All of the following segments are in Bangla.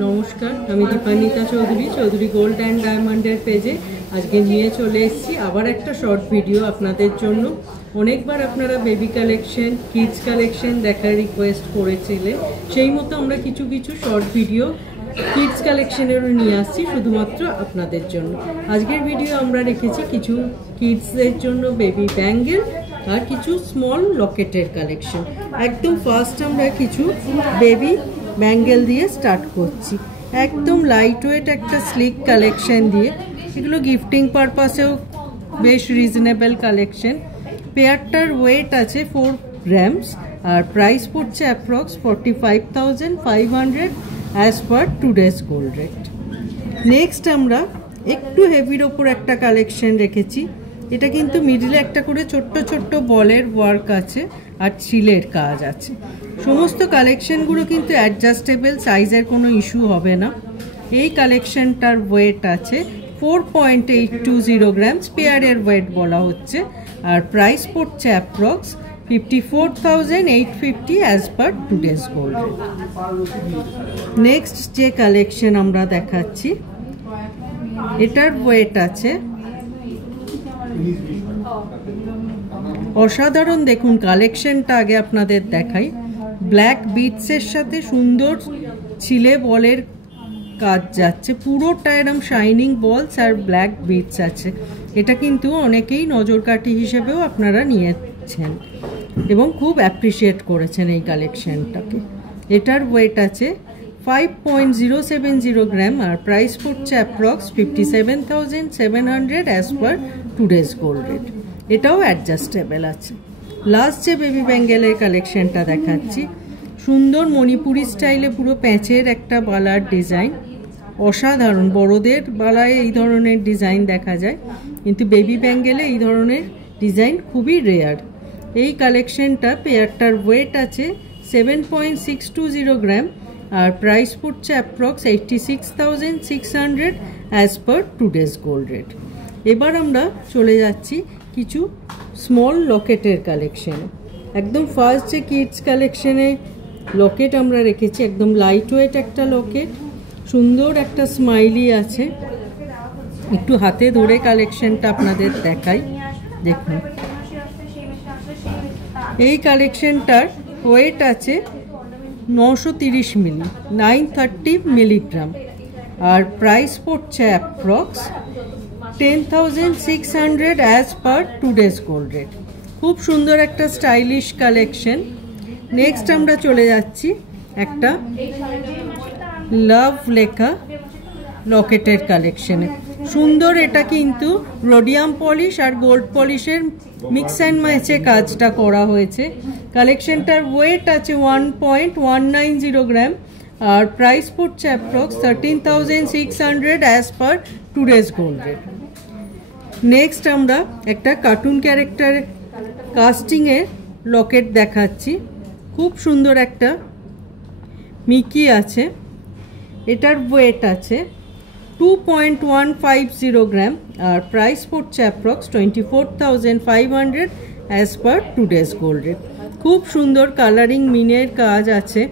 নমস্কার, আমি দীপান্বিতা চৌধুরী, চৌধুরী গোল্ড অ্যান্ড ডায়মন্ডের পেজে আজকে নিয়ে চলে এসেছি আবার একটা শর্ট ভিডিও আপনাদের জন্য। অনেকবার আপনারা বেবি কালেকশন, কিডস কালেকশন দেখার রিকোয়েস্ট করেছিলেন, সেই মতো আমরা কিছু কিছু শর্ট ভিডিও কিডস কালেকশনেরও নিয়ে আসছি শুধুমাত্র আপনাদের জন্য। আজকের ভিডিও আমরা রেখেছি কিছু কিডসদের জন্য বেবি ব্যাঙ্গেল আর কিছু স্মল লকেটের কালেকশন। একদম ফার্স্ট আমরা কিছু বেবি ব্যাঙ্গেল দিয়ে স্টার্ট করছি। একদম লাইট ওয়েট একটা স্লিক কালেকশন দিয়ে, এগুলো গিফটিং পারপাসেও বেশ রিজনেবল কালেকশন। পেয়ারটার ওয়েট আছে 4 গ্রামস আর প্রাইস পড়ছে approx 45,500 as per today's gold rate. Next আমরা একটু হেভির ওপর একটা কালেকশন রেখেছি। এটা কিন্তু মিডিলে একটা করে ছোট্ট ছোট্ট বলের ওয়ার্ক আছে আর ছিলের কাজ আছে। সমস্ত কালেকশনগুলো কিন্তু অ্যাডজাস্টেবল, সাইজের কোনো ইস্যু হবে না। এই কালেকশনটার ওয়েট আছে 4.820 গ্রামস, পেয়ারের ওয়েট বলা হচ্ছে, আর প্রাইস পড়ছে approx 54,850 as per today's gold rate. Next যে কালেকশন আমরা দেখাচ্ছি, এটার ওয়েট আছে অসাধারণ। দেখুন কালেকশনটা আগে আপনাদের দেখাই। ব্ল্যাক বিটসের সাথে সুন্দর ছিলে বলের কাজ যাচ্ছে, পুরোটা এরকম শাইনিং বলস আর ব্ল্যাক বিটস আছে। এটা কিন্তু অনেকেই নজরকাঠি হিসেবেও আপনারা নিয়েছেন এবং খুব অ্যাপ্রিসিয়েট করেছেন এই কালেকশনটাকে। এটার ওয়েট আছে 5.070 গ্রাম আর প্রাইস পড়ছে approx 57,700 as per today's gold rate. এটাও অ্যাডজাস্টেবল আছে। লাস্ট যে বেবি ব্যাঙ্গেলের কালেকশনটা দেখাচ্ছি, সুন্দর মণিপুরি স্টাইলে পুরো প্যাঁচের একটা বালার ডিজাইন, অসাধারণ। বড়দের বালায় এই ধরনের ডিজাইন দেখা যায়, কিন্তু বেবি ব্যাঙ্গেলে এই ধরনের ডিজাইন খুবই রেয়ার। এই কালেকশনটা পেয়ারটার ওয়েট আছে 7.620 গ্রাম আর প্রাইস পড়ছে approx 86,600 as per today's gold rate. এবার আমরা চলে যাচ্ছি কিছু স্মল লকেটের কালেকশনে। একদম ফার্স্ট যে কিডস কালেকশনে লকেট আমরা রেখেছি, একদম লাইট ওয়েট একটা লকেট, সুন্দর একটা স্মাইলি আছে। একটু হাতে ধরে কালেকশনটা আপনাদের দেখাই। দেখুন এই কালেকশনটার ওয়েট আছে 930 মিলি, 930 মিলিগ্রাম, আর প্রাইস পড়ছে approx 10,600 as per today's gold rate. খুব সুন্দর একটা স্টাইলিশ কালেকশন। নেক্সট আমরা চলে যাচ্ছি একটা লাভ লেখা লকেটের কালেকশনে। সুন্দর, এটা কিন্তু রোডিয়াম পলিশ আর গোল্ড পলিশের মিক্স অ্যান্ড ম্যাচে কাজটা করা হয়েছে। কালেকশনটার ওয়েট আছে 1.190 গ্রাম আর প্রাইস পড়ছে approx 13,600 as per today's gold rate. Next আমরা একটা কার্টুন ক্যারেক্টার কাস্টিংয়ের লকেট দেখাচ্ছি। খুব সুন্দর একটা মিকি আছে। এটার ওয়েট আছে 2.150 গ্রাম আর প্রাইস পড়ছে approx 24,500 as per today's gold rate. খুব সুন্দর কালারিং মিনের কাজ আছে,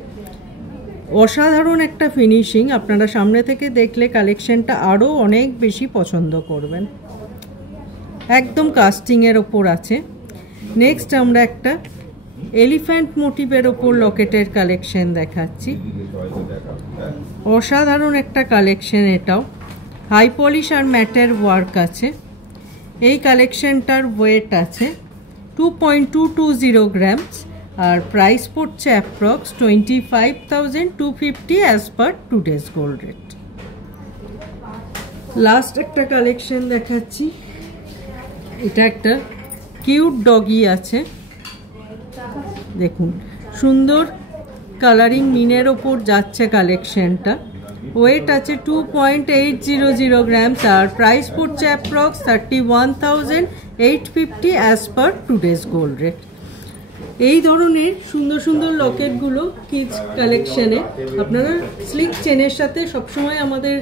অসাধারণ একটা ফিনিশিং। আপনারা সামনে থেকে দেখলে কালেকশনটা আরও অনেক বেশি পছন্দ করবেন। একদম কাস্টিংয়ের ওপর আছে। নেক্সট আমরা একটা এলিফ্যান্ট মোটিভের ওপর লকেটের কালেকশন দেখাচ্ছি। অসাধারণ একটা কালেকশন, এটাও হাই পলিশ আর ম্যাটের ওয়ার্ক আছে। এই কালেকশনটার ওয়েট আছে 2.220 গ্রামস আর প্রাইস পড়ছে approx 25,250 as per today's gold rate. Last একটা কালেকশন দেখাচ্ছি। এটা একটা কিউট ডগি আছে। দেখুন সুন্দর কালারিং মিনের ওপর যাচ্ছে কালেকশনটা। ওয়েট আছে 2.800 গ্রামস আর প্রাইস পড়ছে approx 31,850 as per today's gold rate. এই ধরনের সুন্দর সুন্দর লকেটগুলো কিডস কালেকশনে আপনারা স্লিক চেনের সাথে সবসময় আমাদের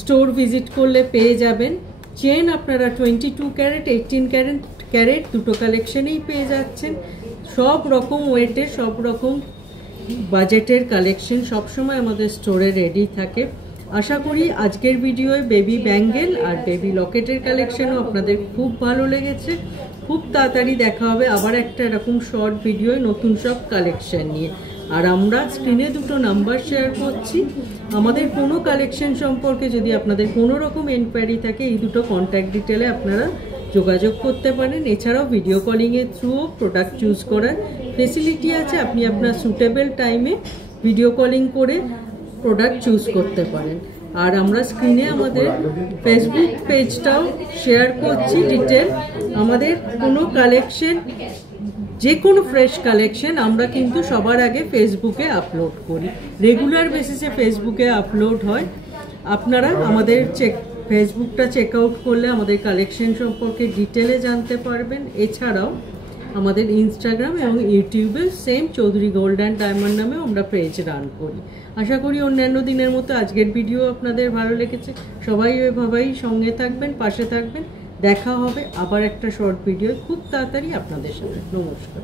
স্টোর ভিজিট করলে পেয়ে যাবেন। চেন আপনারা 22 ক্যারেট, 18 ক্যারেট দুটো কালেকশনেই পেয়ে যাচ্ছেন। সব রকম ওয়েটের, সব রকম বাজেটের কালেকশন সবসময় আমাদের স্টোরে রেডি থাকে। আশা করি আজকের ভিডিওয় বেবি ব্যাঙ্গেল আর বেবি লকেটের কালেকশনও আপনাদের খুব ভালো লেগেছে। খুব তাড়াতাড়ি দেখা হবে আবার একটা এরকম শর্ট ভিডিওয় নতুন সব কালেকশন নিয়ে। আর আমরা স্ক্রিনে দুটো নাম্বার শেয়ার করছি, আমাদের কোনো কালেকশন সম্পর্কে যদি আপনাদের কোনো রকম এনকোয়ারি থাকে এই দুটো কন্ট্যাক্ট ডিটেলে আপনারা যোগাযোগ করতে পারেন। এছাড়াও ভিডিও কলিংয়ের থ্রুও প্রোডাক্ট চুজ করার ফেসিলিটি আছে, আপনি আপনার সুটেবল টাইমে ভিডিও কলিং করে প্রোডাক্ট চুজ করতে পারেন। আর আমরা স্ক্রিনে আমাদের ফেসবুক পেজটাও শেয়ার করছি ডিটেল। আমাদের কোনো কালেকশন, যে কোনো ফ্রেশ কালেকশন আমরা কিন্তু সবার আগে ফেসবুকে আপলোড করি, রেগুলার বেসিসে ফেসবুকে আপলোড হয়। আপনারা আমাদের ফেসবুকটা চেক আউট করলে আমাদের কালেকশন সম্পর্কে ডিটেলে জানতে পারবেন। এছাড়াও আমাদের ইনস্টাগ্রাম এবং ইউটিউবে same Chowdhury gold and diamond নামে আমরা পেজ রান করি। আশা করি অন্যান্য দিনের মতো আজকের ভিডিও আপনাদের ভালো লেগেছে। সবাই ওইভাবেই সঙ্গে থাকবেন, পাশে থাকবেন। দেখা হবে আবার একটা শর্ট ভিডিও খুব তাড়াতাড়ি আপনাদের সাথে। নমস্কার।